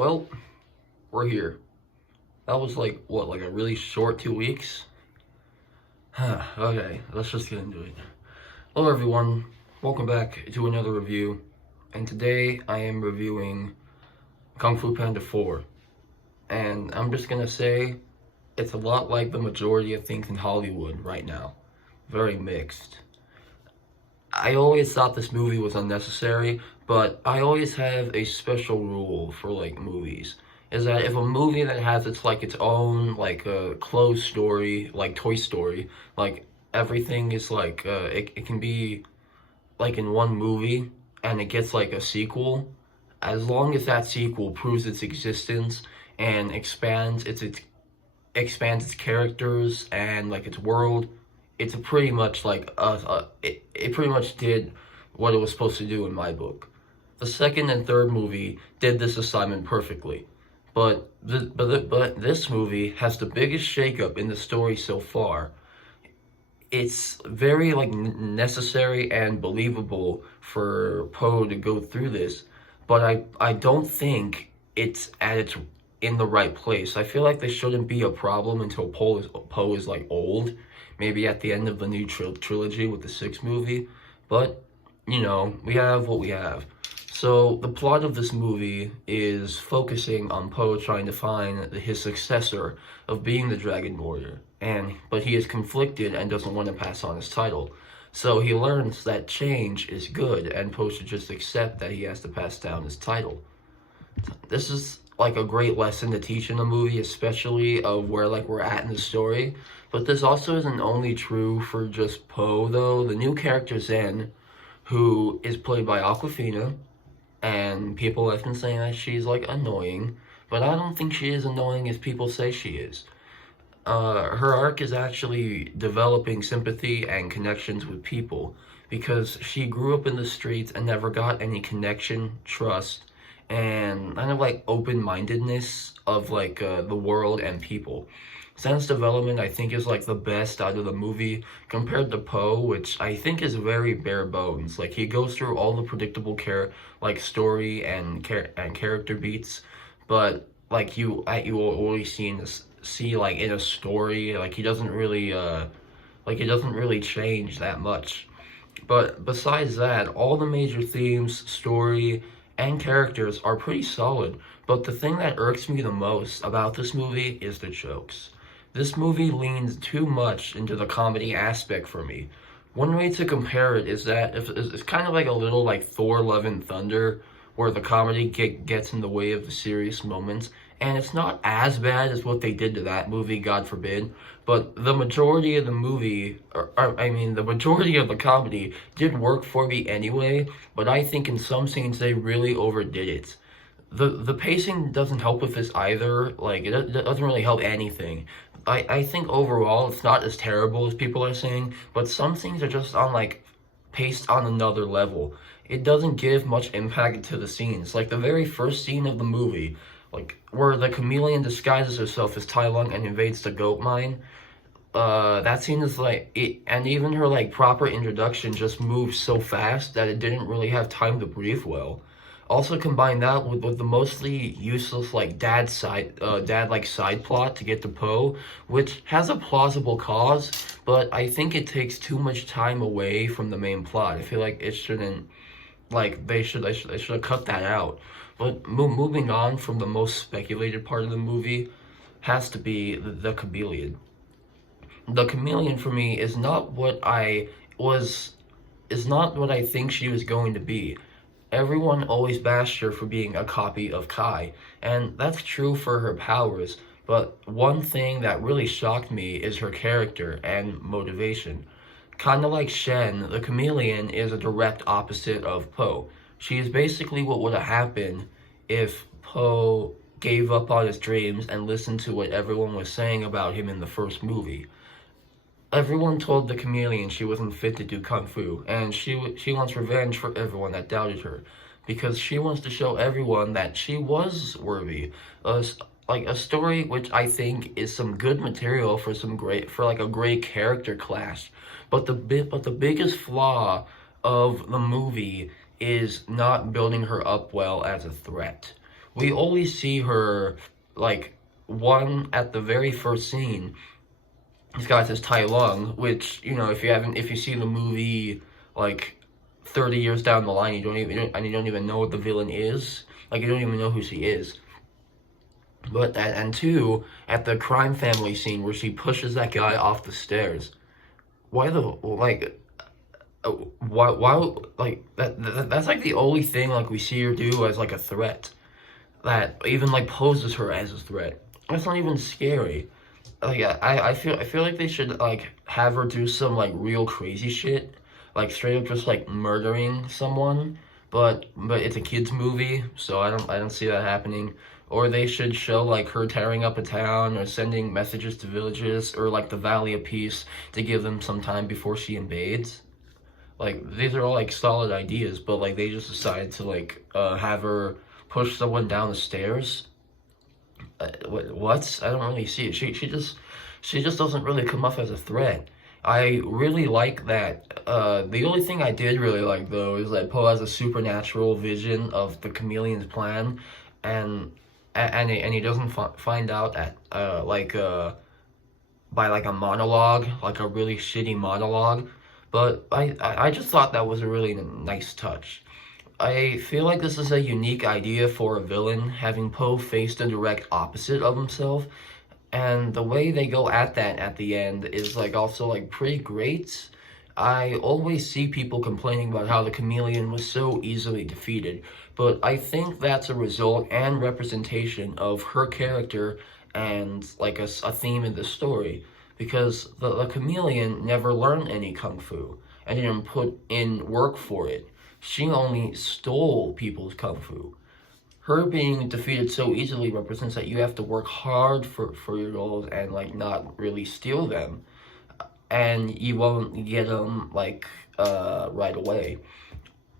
Well, we're here. That was like, what, like a really short 2 weeks? Okay, let's just get into it. Hello everyone, welcome back to another review. And today I am reviewing Kung Fu Panda 4. And I'm just gonna say, it's a lot like the majority of things in Hollywood right now. Very mixed. I always thought this movie was unnecessary, but I always have a special rule for like movies. Is that if a movie that has its own like closed story, like Toy Story, like everything is like it can be like in one movie and it gets like a sequel, as long as that sequel proves its existence and expands its characters and like its world, it's pretty much like it pretty much did what it was supposed to do in my book. The second and third movie did this assignment perfectly, but this movie has the biggest shakeup in the story so far. It's very like necessary and believable for Poe to go through this, but I don't think it's at its in the right place. I feel like this shouldn't be a problem until Poe is like old, maybe at the end of the new trilogy with the sixth movie. But you know, we have what we have. So the plot of this movie is focusing on Poe trying to find his successor of being the Dragon Warrior, but he is conflicted and doesn't want to pass on his title. So he learns that change is good, and Poe should just accept that he has to pass down his title. This is like a great lesson to teach in the movie, especially of where like we're at in the story. But this also isn't only true for just Poe though. The new character Zen, who is played by Awkwafina, and people have been saying that she's like annoying, but I don't think she is annoying as people say she is. Her arc is actually developing sympathy and connections with people because she grew up in the streets and never got any connection, trust, and kind of like open-mindedness of like the world and people. Zen's development, I think, is like the best out of the movie compared to Poe, which I think is very bare bones. Like he goes through all the predictable story and character beats, but like you will always see like in a story, like he doesn't really change that much. But besides that, all the major themes, story, and characters are pretty solid. But the thing that irks me the most about this movie is the jokes. This movie leans too much into the comedy aspect for me. One way to compare it is that it's kind of like a little like Thor: Love and Thunder, where the comedy gets in the way of the serious moments. And it's not as bad as what they did to that movie, God forbid. But the majority of the movie, the majority of the comedy did work for me anyway. But I think in some scenes they really overdid it. The pacing doesn't help with this either. Like it doesn't really help anything. I think overall it's not as terrible as people are saying, but some things are just on like paced on another level. It doesn't give much impact to the scenes. Like the very first scene of the movie, like where the chameleon disguises herself as Tai Lung and invades the goat mine. That scene is like it, and even her like proper introduction just moves so fast that it didn't really have time to breathe well. Also combine that with the mostly useless like dad side plot to get to Poe, which has a plausible cause, but I think it takes too much time away from the main plot. I feel like it shouldn't, like they should have cut that out. But moving on from the most speculated part of the movie has to be the chameleon. The chameleon for me is not what I think she was going to be. Everyone always bashed her for being a copy of Kai, and that's true for her powers, but one thing that really shocked me is her character and motivation. Kinda like Shen, the chameleon is a direct opposite of Poe. She is basically what would have happened if Poe gave up on his dreams and listened to what everyone was saying about him in the first movie. Everyone told the chameleon she wasn't fit to do kung fu, and she wants revenge for everyone that doubted her, because she wants to show everyone that she was worthy. Like a story which I think is some good material for a great character clash. But the biggest flaw of the movie is not building her up well as a threat. we always see her, like, one at the very first scene. He's got this Tai Lung, which, if you see the movie, like, 30 years down the line, you don't even know what the villain is. Like, you don't even know who she is. But that, and two, at the crime family scene where she pushes that guy off the stairs. Why the, like, why, like, that's like the only thing, like, we see her do as, like, a threat. That even, like, poses her as a threat. That's not even scary. Like, I feel like they should, like, have her do some, like, real crazy shit. Like, straight up just, like, murdering someone. But it's a kid's movie, so I don't see that happening. Or they should show, like, her tearing up a town, or sending messages to villages, or, like, the Valley of Peace to give them some time before she invades. Like, these are all, like, solid ideas, but, like, they just decided to, like, have her push someone down the stairs. What? I don't really see it. She just doesn't really come off as a threat. I really like that. The only thing I did really like, though, is that Poe has a supernatural vision of the chameleon's plan, and he doesn't find out at by like a monologue, like a really shitty monologue. But I just thought that was a really nice touch. I feel like this is a unique idea for a villain, having Poe face the direct opposite of himself, and the way they go at that at the end is, like, also, like, pretty great. I always see people complaining about how the chameleon was so easily defeated, but I think that's a result and representation of her character and, like, a theme in the story, because the chameleon never learned any kung fu and didn't put in work for it. She only stole people's kung fu. Her being defeated so easily represents that you have to work hard for your goals and, like, not really steal them. And you won't get them, like, right away.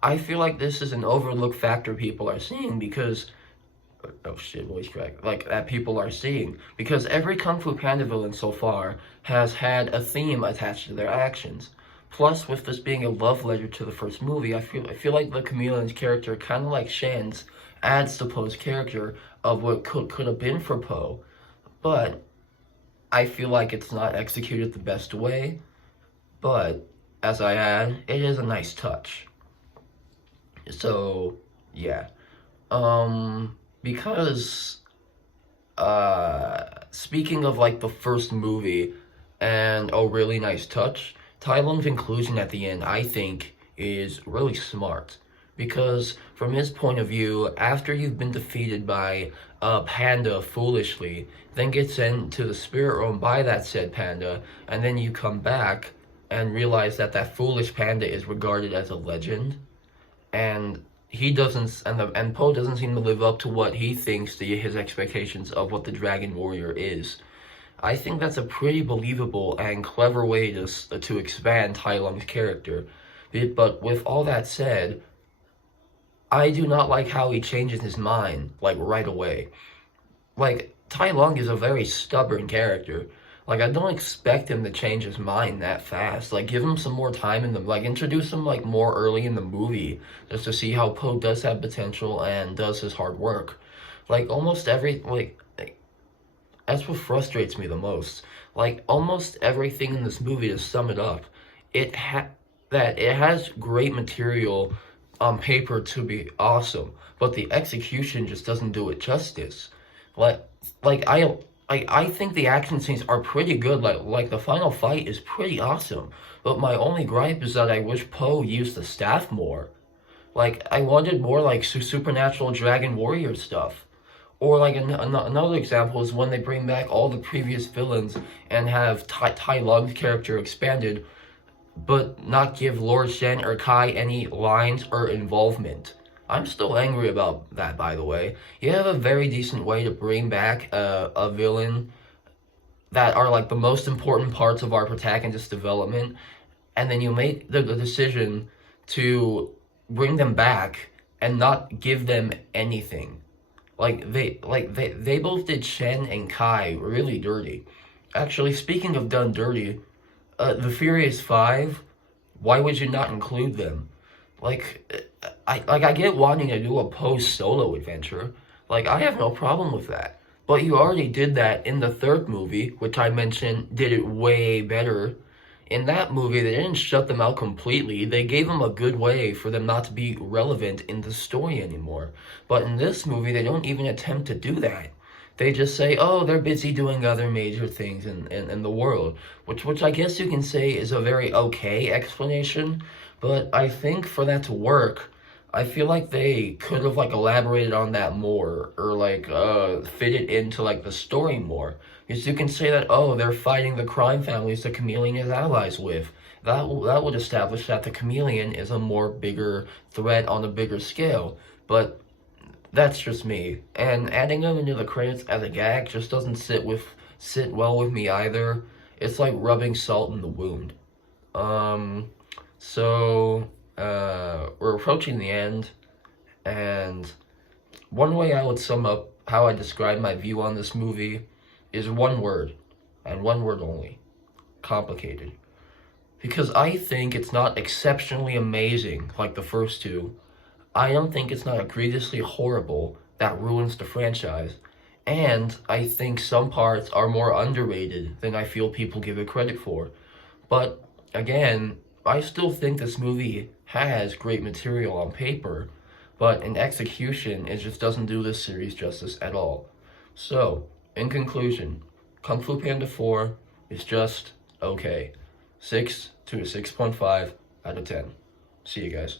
I feel like this is an overlooked factor people are seeing because, oh shit, voice crack, like, that people are seeing. Because every Kung Fu Panda villain so far has had a theme attached to their actions. Plus, with this being a love letter to the first movie, I feel like the chameleon's character, kind of like Shen's, adds to Poe's character of what could have been for Poe. But I feel like it's not executed the best way. But as I add, it is a nice touch. So yeah, because speaking of, like, the first movie and a really nice touch, Tai Lung's inclusion at the end, I think, is really smart. Because from his point of view, after you've been defeated by a panda foolishly, then get sent to the spirit realm by that said panda, and then you come back and realize that that foolish panda is regarded as a legend, and he doesn't, and Poe doesn't seem to live up to what he thinks his expectations of what the Dragon Warrior is. I think that's a pretty believable and clever way to expand Tai Lung's character. But with all that said, I do not like how he changes his mind, like, right away. Like, Tai Lung is a very stubborn character. Like, I don't expect him to change his mind that fast. Like, give him some more time like, introduce him, like, more early in the movie, just to see how Poe does have potential and does his hard work. Like, that's what frustrates me the most. Like, almost everything in this movie, to sum it up, it has great material on paper to be awesome, but the execution just doesn't do it justice. Like, I think the action scenes are pretty good. Like the final fight is pretty awesome. But my only gripe is that I wish Poe used the staff more. Like, I wanted more, like, supernatural Dragon Warrior stuff. Or, like, another example is when they bring back all the previous villains and have Tai Lung's character expanded, but not give Lord Shen or Kai any lines or involvement. I'm still angry about that, by the way. You have a very decent way to bring back a villain that are, like, the most important parts of our protagonist development, and then you make the decision to bring them back and not give them anything. They both did Shen and Kai really dirty. Actually, speaking of done dirty, the Furious Five, why would you not include them? I get wanting to do a post solo adventure, Like, I have no problem with that. But you already did that in the third movie, which I mentioned did it way better. In that movie, they didn't shut them out completely. They gave them a good way for them not to be relevant in the story anymore. But in this movie, they don't even attempt to do that. They just say, oh, they're busy doing other major things in the world, which I guess you can say is a very okay explanation. But I think for that to work, I feel like they could have like elaborated on that more or like fit it into like the story more. Because you can say that, oh, they're fighting the crime families the chameleon is allies with. That would establish that the chameleon is a more bigger threat on a bigger scale. But that's just me. And adding them into the credits as a gag just doesn't sit well with me either. It's like rubbing salt in the wound. Um, we're approaching the end, and one way I would sum up how I describe my view on this movie is one word, and one word only: complicated. Because I think it's not exceptionally amazing like the first two. I don't think it's not egregiously horrible that ruins the franchise. And I think some parts are more underrated than I feel people give it credit for. But again, I still think this movie has great material on paper, but in execution, it just doesn't do this series justice at all. So, in conclusion, Kung Fu Panda 4 is just okay. 6 to a 6.5 out of 10. See you guys.